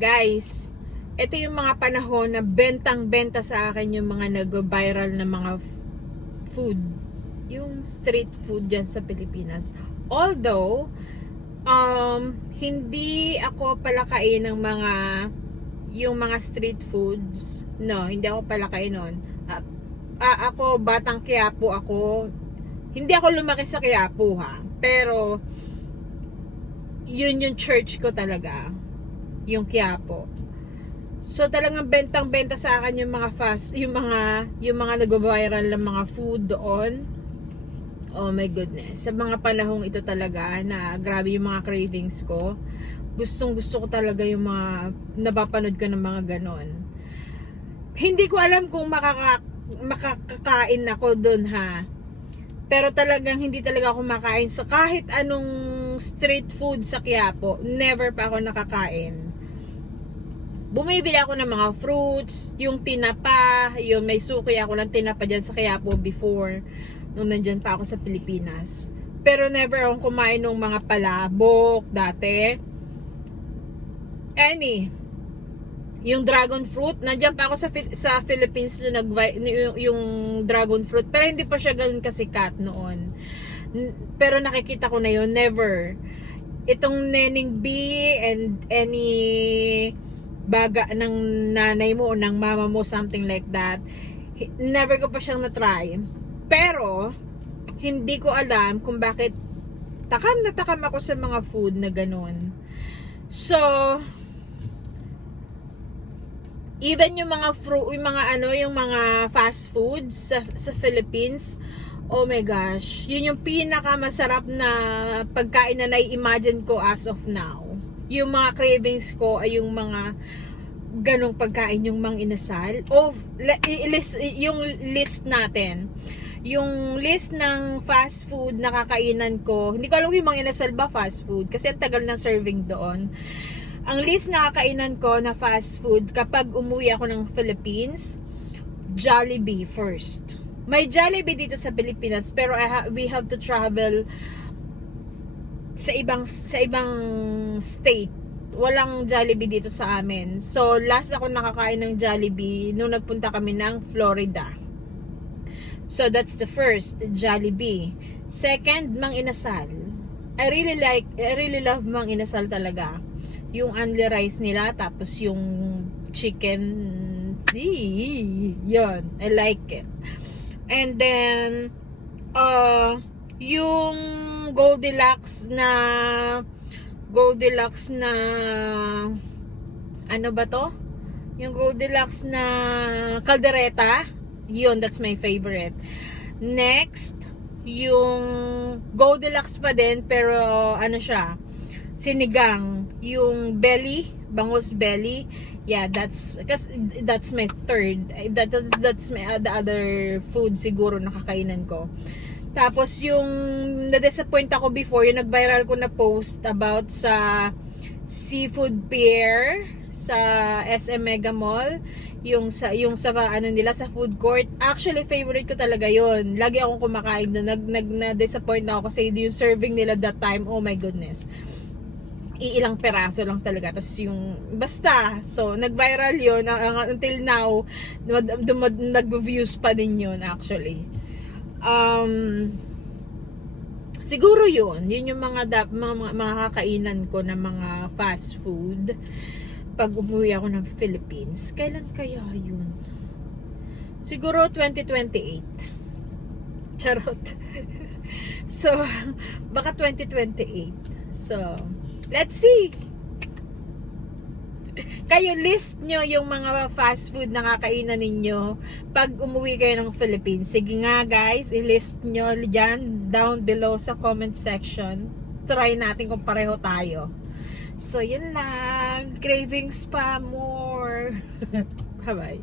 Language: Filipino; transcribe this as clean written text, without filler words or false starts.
Guys, ito yung mga panahon na bentang-benta sa akin yung mga nag-viral na mga food. Yung street food dyan sa Pilipinas. Although, hindi ako palakain ng yung mga street foods. No, hindi ako palakain nun. Ako, batang Quiapo ako. Hindi ako lumaki sa Quiapo ha. Pero, yun yung church ko talaga. Yung Quiapo. So talagang bentang-benta sa akin yung mga yung mga nag-viral ng mga food doon. Oh my goodness. Sa mga panahong ito talaga na grabe yung mga cravings ko. Gustong-gusto ko talaga yung mga napapanood ko ng mga ganon. Hindi ko alam kung makakakain ako doon ha. Pero talagang hindi talaga ako makain sa kahit anong street food sa Quiapo. Never pa ako nakakain. Bumibili ako ng mga fruits, yung tinapa, yung may suki ako ng tinapa dyan sa Quiapo before, nung nandyan pa ako sa Pilipinas. Pero never akong kumain ng mga palabok dati. Yung dragon fruit, nandyan pa ako sa Philippines yung dragon fruit, pero hindi pa siya ganun kasikat noon. Pero nakikita ko na yun, never. Itong Neneng B and any baga ng nanay mo o ng mama mo, something like that, never ko pa siyang na-try. Pero hindi ko alam kung bakit takam na takam ako sa mga food na ganun. So even yung mga yung mga fast foods sa Philippines, oh my gosh, yun yung pinakamasarap na pagkain na nai-imagine ko as of now. Yung mga cravings ko ay yung mga ganong pagkain, yung mang inasal. Yung list natin. Yung list ng fast food na kakainan ko. Hindi ko alam yung mang inasal ba fast food kasi ang tagal ng serving doon. Ang list na kakainan ko na fast food kapag umuwi ako ng Philippines, Jollibee first. May Jollibee dito sa Pilipinas pero we have to travel sa ibang state. Walang Jollibee dito sa amin. So last ako nakakain ng Jollibee nung nagpunta kami ng Florida. So that's the first, Jollibee. Second, Mang Inasal. I really love Mang Inasal talaga. Yung only rice nila tapos yung chicken, yun, I like it. And then yung Goldilocks na ano ba to? Yung Goldilocks na kaldereta, yun, that's my favorite. Next, yung Goldilocks pa din pero ano siya, sinigang, yung belly, bangus belly. Yeah, that's my third. That's my the other food siguro nakakainan ko. Tapos yung na-disappoint ako before, yung nag-viral ko na post about sa seafood pier sa SM Mega Mall, yung sa ano nila sa food court. Actually favorite ko talaga yon. Lagi akong kumakain doon. Na-disappoint na ako kasi yung serving nila that time, oh my goodness. Iilang peraso lang talaga. Tapos yung basta, so nag-viral yun until now, nag-views pa din yun actually. Siguro yun yung mga kakainan ko na mga fast food pag umuwi ako ng Philippines. Kailan kaya yun? Siguro 2028. Charot. So baka 2028. So let's see. Kayo, list nyo yung mga fast food na kakainan ninyo pag umuwi kayo ng Philippines. Sige nga guys, i-list nyo dyan down below sa comment section. Try natin kung pareho tayo. So yun lang. Cravings pa more. Bye bye.